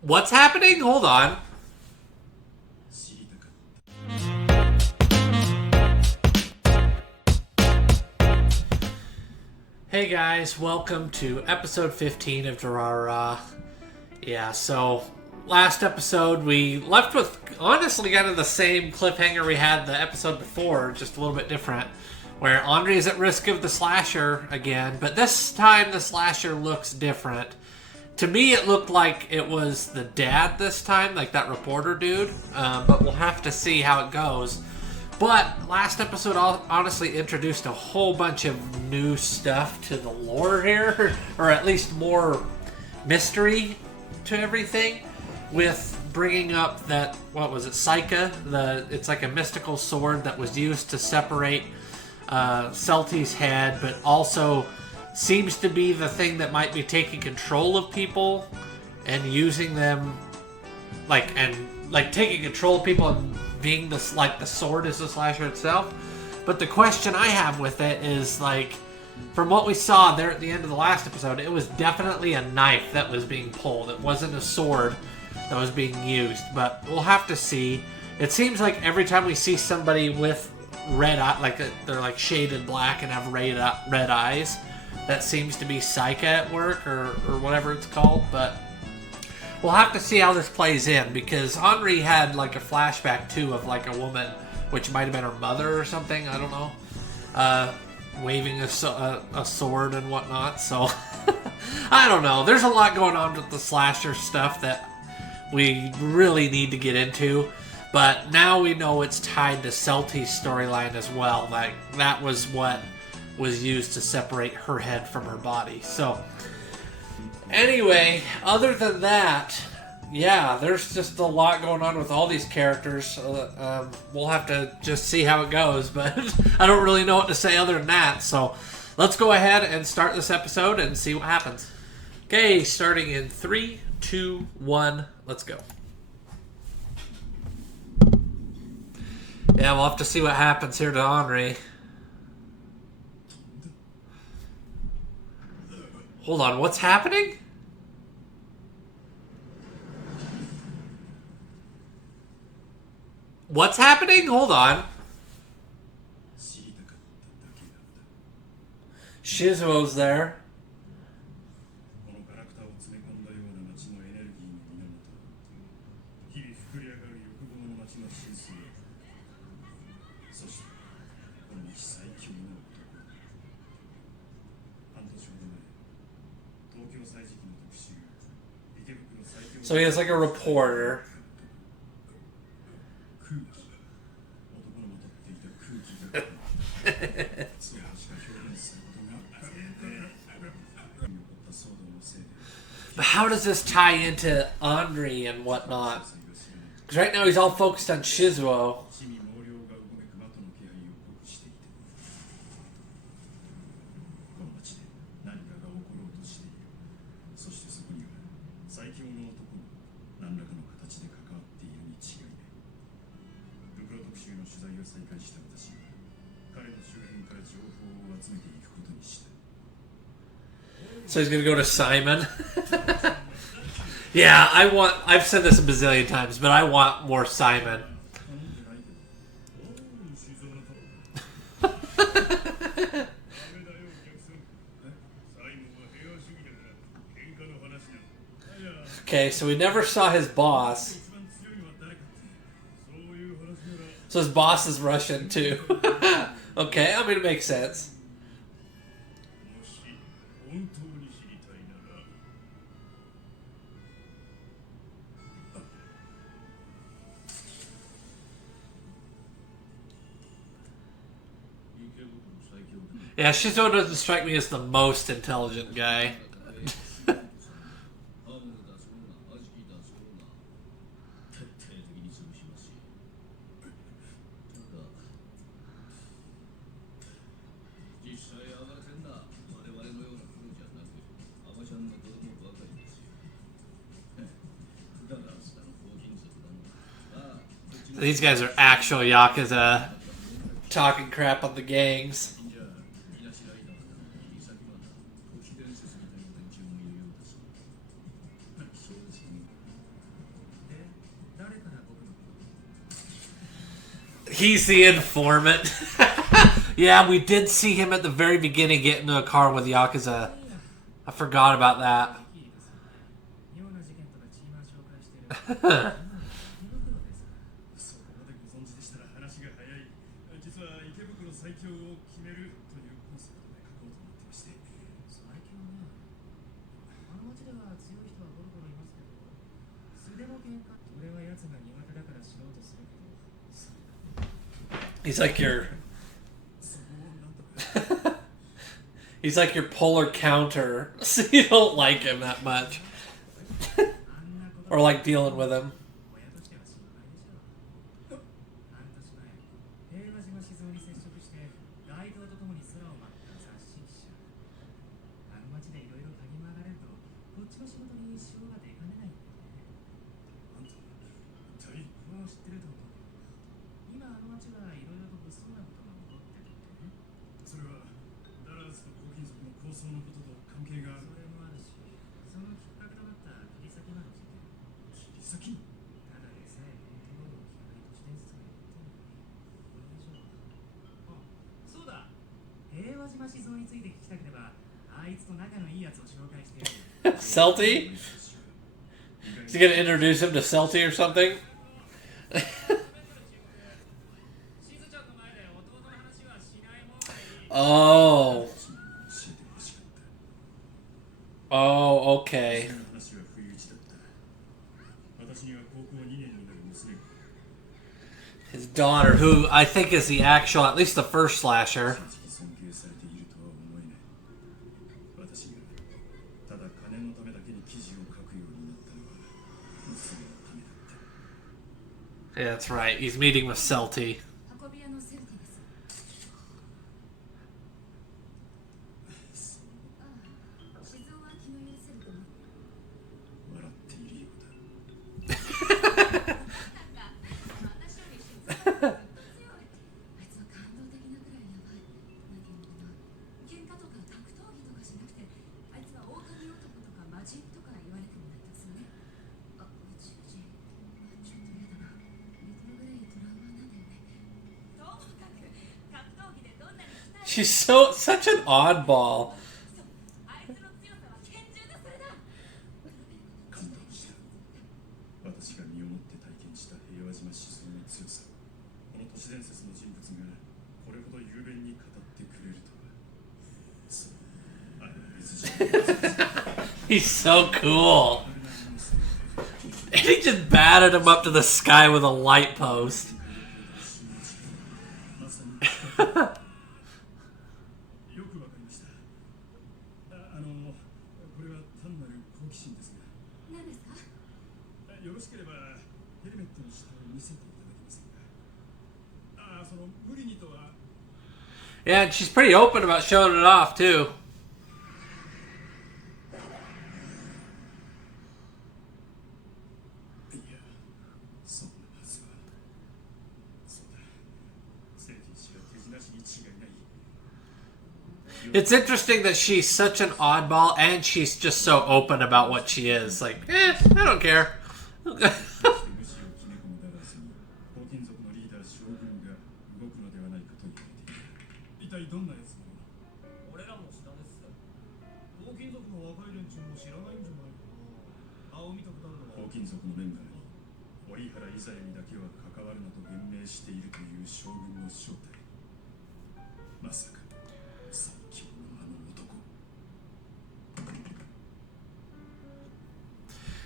What's happening? Hold on. Hey guys, welcome to episode 15 of Durarara. Yeah, so last episode we left with honestly kind of the same cliffhanger we had the episode before, just a little bit different, where Anri is at risk of the slasher again, but this time the slasher looks different. To me, it looked like it was the dad this time, like that reporter dude, but we'll have to see how it goes. But last episode honestly introduced a whole bunch of new stuff to the lore here, or at least more mystery to everything, with bringing up that, what was it, Saika? It's like a mystical sword that was used to separate Celti's head, but also seems to be the thing that might be taking control of people and using them, like taking control of people and being this, like the sword is the slasher itself. But the question I have with it is, like, from what we saw there at the end of the last episode, it was definitely a knife that was being pulled. It wasn't a sword that was being used, but we'll have to see. It seems like every time we see somebody with red eye, like they're like shaded black and have red eyes, that seems to be Saika at work, or whatever it's called. But we'll have to see how this plays in, because Anri had like a flashback too of like a woman, which might have been her mother or something, I don't know, waving a sword and whatnot. So I don't know. There's a lot going on with the slasher stuff that we really need to get into. But now we know it's tied to Celti's storyline as well. Like, that was what was used to separate her head from her body. So anyway, other than that, yeah, there's just a lot going on with all these characters. We'll have to just see how it goes, but I don't really know what to say other than that. So let's go ahead and start this episode and see what happens. Okay, starting in 3, 2, 1, let's go. Yeah, we'll have to see what happens here to Anri. Hold on, what's happening? What's happening? Hold on. Shizuo's there. So he has like a reporter. But how does this tie into Anri and whatnot? Because right now he's all focused on Shizuo. So he's gonna go to Simon. Yeah, I've said this a bazillion times, but I want more Simon. Okay, so we never saw his boss. So his boss is Russian too. Okay, I mean, it makes sense. Yeah, Shizuo doesn't strike me as the most intelligent guy. These guys are actual Yakuza talking crap on the gangs. He's the informant. Yeah, we did see him at the very beginning get into a car with Yakuza. I forgot about that. He's like your... He's like your polar counter, so you don't like him that much. Or like dealing with him. Celty? Is he gonna introduce him to Celty or something? Oh. Oh, okay. His daughter, who I think is the actual, at least the first slasher. Yeah, that's right. He's meeting with Celty. She's such an oddball. He's so cool. And he just batted him up to the sky with a light post. Yeah, and she's pretty open about showing it off, too. It's interesting that she's such an oddball and she's just so open about what she is. Like, I don't care.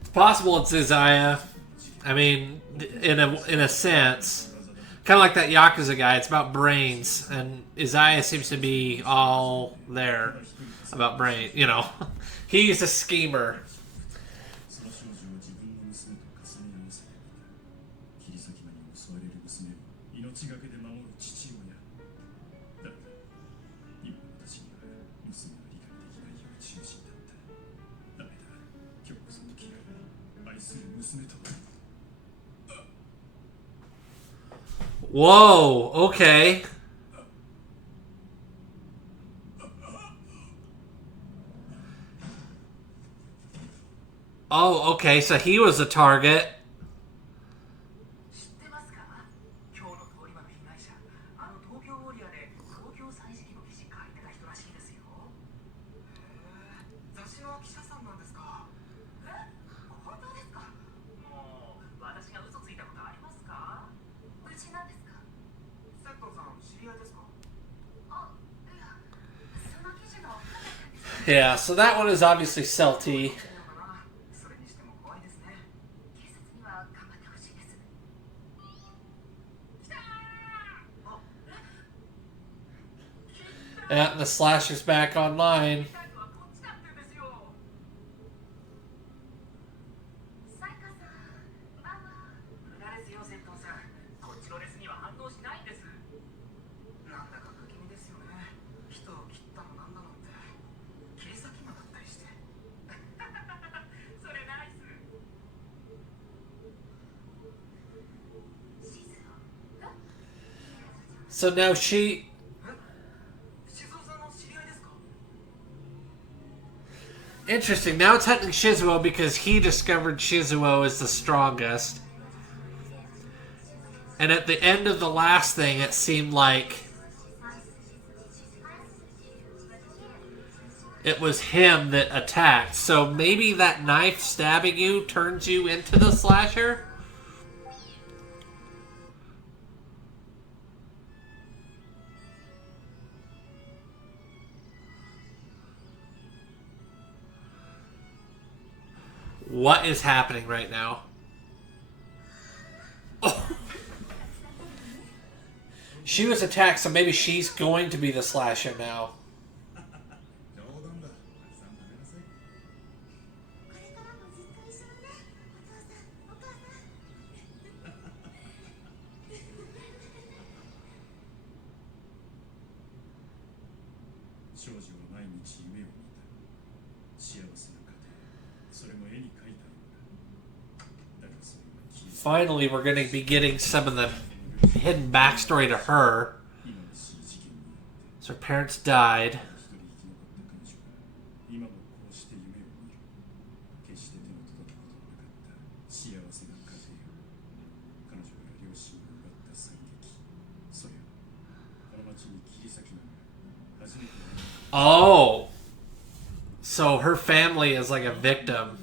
It's possible it's Isaiah. I mean, in a sense. Kind of like that Yakuza guy. It's about brains. And Isaiah seems to be all there about brain. You know, he's a schemer. Whoa, okay. Oh, okay, so he was a target. Yeah, so that one is obviously Celty. Yeah, and the slasher's back online. So now she... Interesting. Now it's hunting Shizuo because he discovered Shizuo is the strongest. And at the end of the last thing, it seemed like it was him that attacked. So maybe that knife stabbing you turns you into the slasher? What is happening right now? Oh. She was attacked, so maybe she's going to be the slasher now. Finally, we're going to be getting some of the hidden backstory to her. So her parents died. Oh! So her family is like a victim.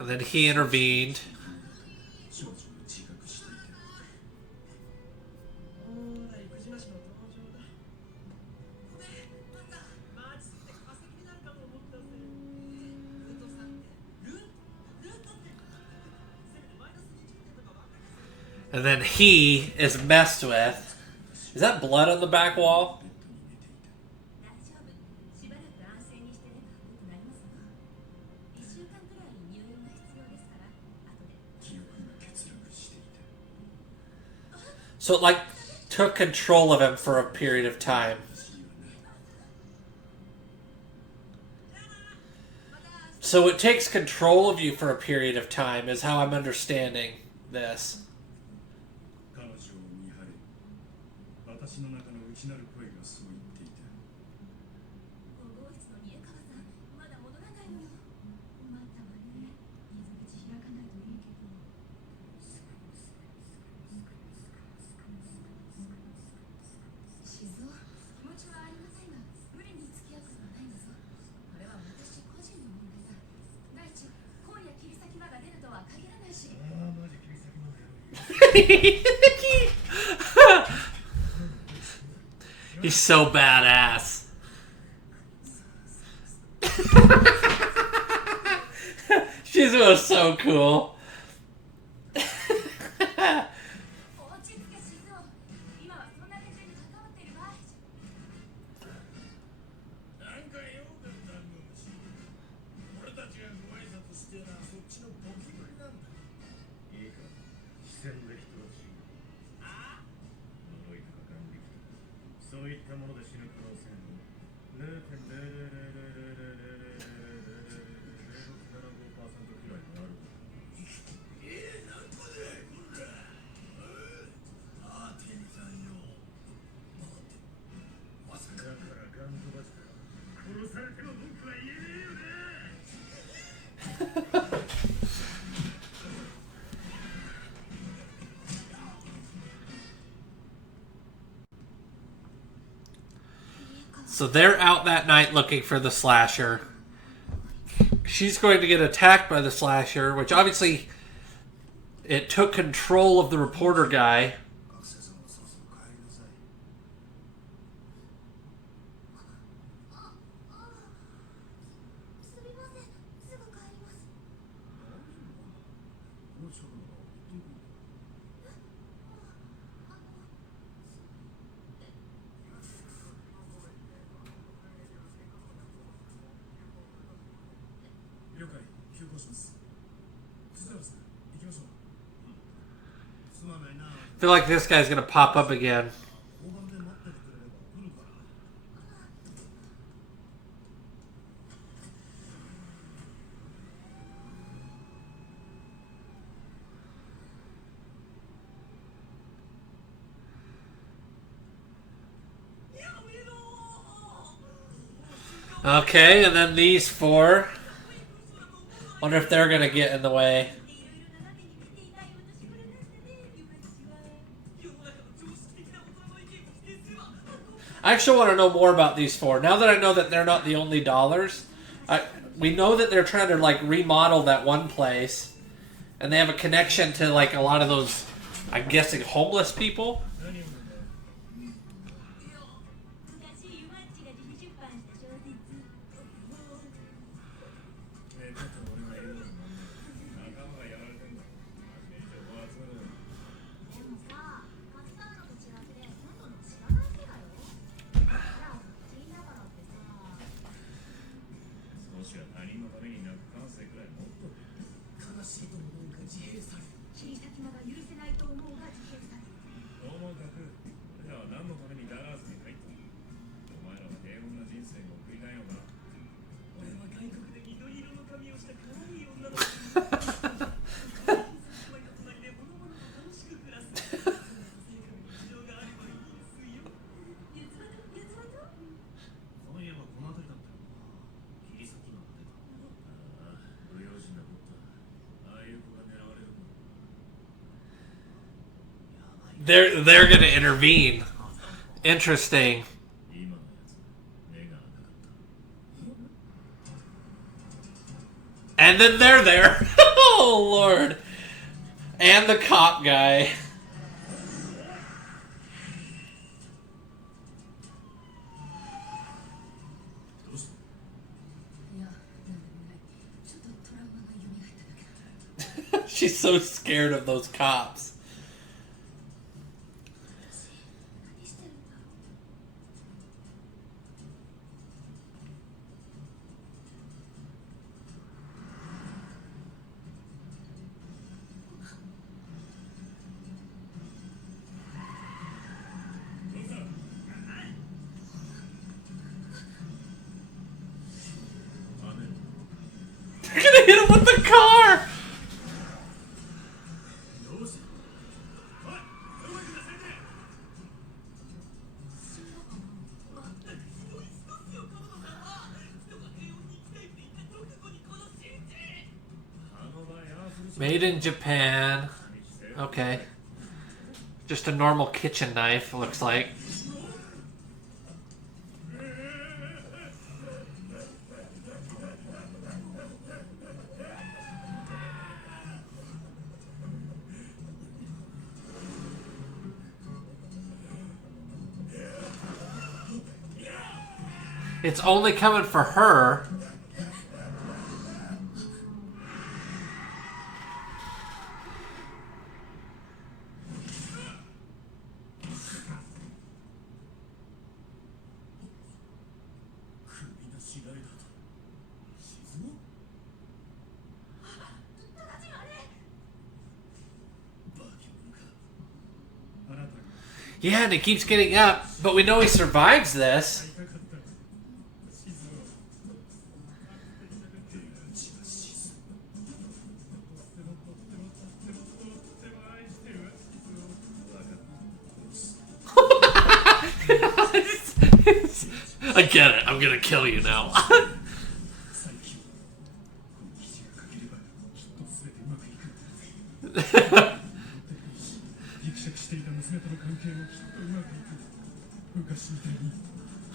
And then he intervened. And then he is messed with. Is that blood on the back wall? So it like took control of him for a period of time. So it takes control of you for a period of time is how I'm understanding this. He's so badass. Shizuo is so cool. So they're out that night looking for the slasher. She's going to get attacked by the slasher, which obviously it took control of the reporter guy. I feel like this guy's going to pop up again. Okay, and then these four. Wonder if they're going to get in the way. I actually want to know more about these four. Now that I know that they're not the only dollars, we know that they're trying to like remodel that one place, and they have a connection to like a lot of those, I'm guessing, homeless people. They're going to intervene. Interesting. And then they're there. Oh, Lord. And the cop guy. She's so scared of those cops. They're gonna hit him with the car! Made in Japan. Okay. Just a normal kitchen knife, looks like. It's only coming for her. Yeah, and he keeps getting up, but we know he survives this. I get it. I'm gonna kill you now.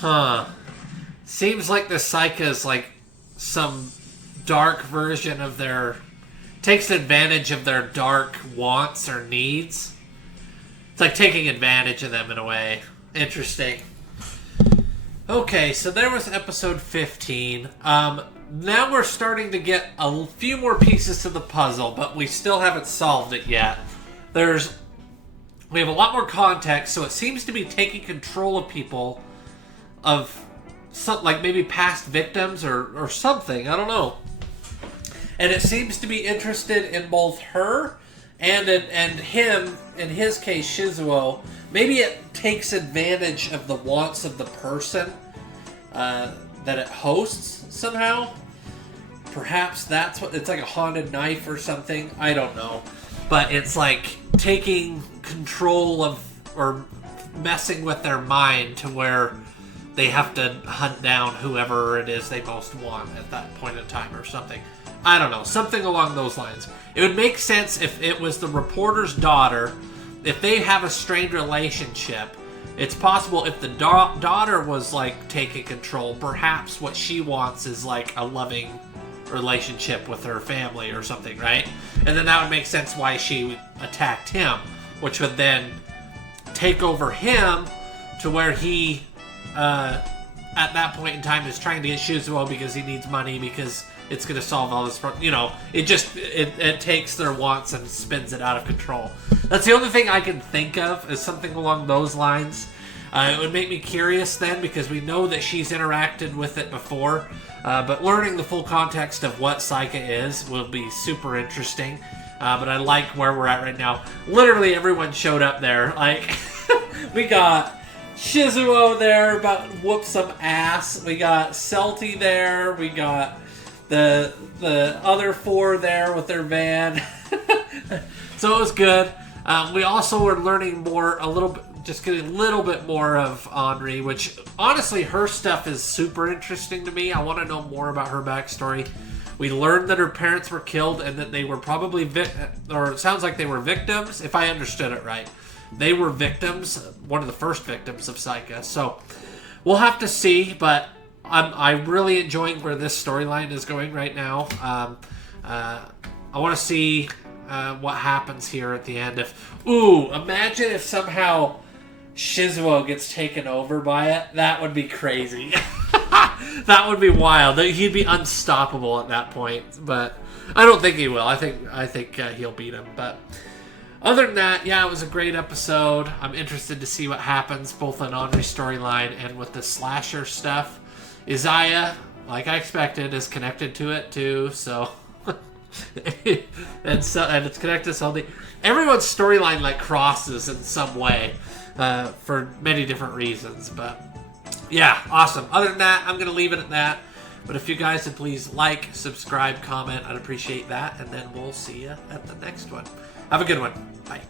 Huh. Seems like the Saika is like some dark version of their... Takes advantage of their dark wants or needs. It's like taking advantage of them in a way. Interesting. Okay, so there was episode 15. Now we're starting to get a few more pieces to the puzzle, but we still haven't solved it yet. We have a lot more context, so it seems to be taking control of people, of some, like maybe past victims or something. I don't know. And it seems to be interested in both her and him, in his case, Shizuo. Maybe it takes advantage of the wants of the person that it hosts somehow. Perhaps that's what... It's like a haunted knife or something. I don't know. But it's like taking control of, or messing with their mind to where they have to hunt down whoever it is they most want at that point in time or something. I don't know. Something along those lines. It would make sense if it was the reporter's daughter. If they have a strained relationship, it's possible if the daughter was like taking control, perhaps what she wants is like a loving relationship with her family or something, right? And then that would make sense why she attacked him, which would then take over him to where he, at that point in time, is trying to get Shizuo because he needs money, because it's going to solve all this problem. You know, it takes their wants and spins it out of control. That's the only thing I can think of, is something along those lines. It would make me curious then, because we know that she's interacted with it before. But learning the full context of what Saika is will be super interesting. But I like where we're at right now. Literally everyone showed up there. Like, we got Shizuo there, about to whoop some ass. We got Celty there. We got the other four there with their van. So it was good. We also were learning more, just getting a little bit more of Anri, which honestly, her stuff is super interesting to me. I want to know more about her backstory. We learned that her parents were killed and that they were probably or it sounds like they were victims, if I understood it right. They were victims, one of the first victims of Saika. So we'll have to see, but I'm really enjoying where this storyline is going right now. I want to see what happens here at the end. Imagine if somehow Shizuo gets taken over by it. That would be crazy. That would be wild. He'd be unstoppable at that point. But I don't think he will. I think he'll beat him. But other than that, yeah, it was a great episode. I'm interested to see what happens both on Anri's storyline and with the slasher stuff. Isaiah, like I expected, is connected to it too. So and it's connected to something. Everyone's storyline like crosses in some way. For many different reasons, but yeah, awesome. Other than that, I'm going to leave it at that. But if you guys would please like, subscribe, comment, I'd appreciate that. And then we'll see you at the next one. Have a good one. Bye.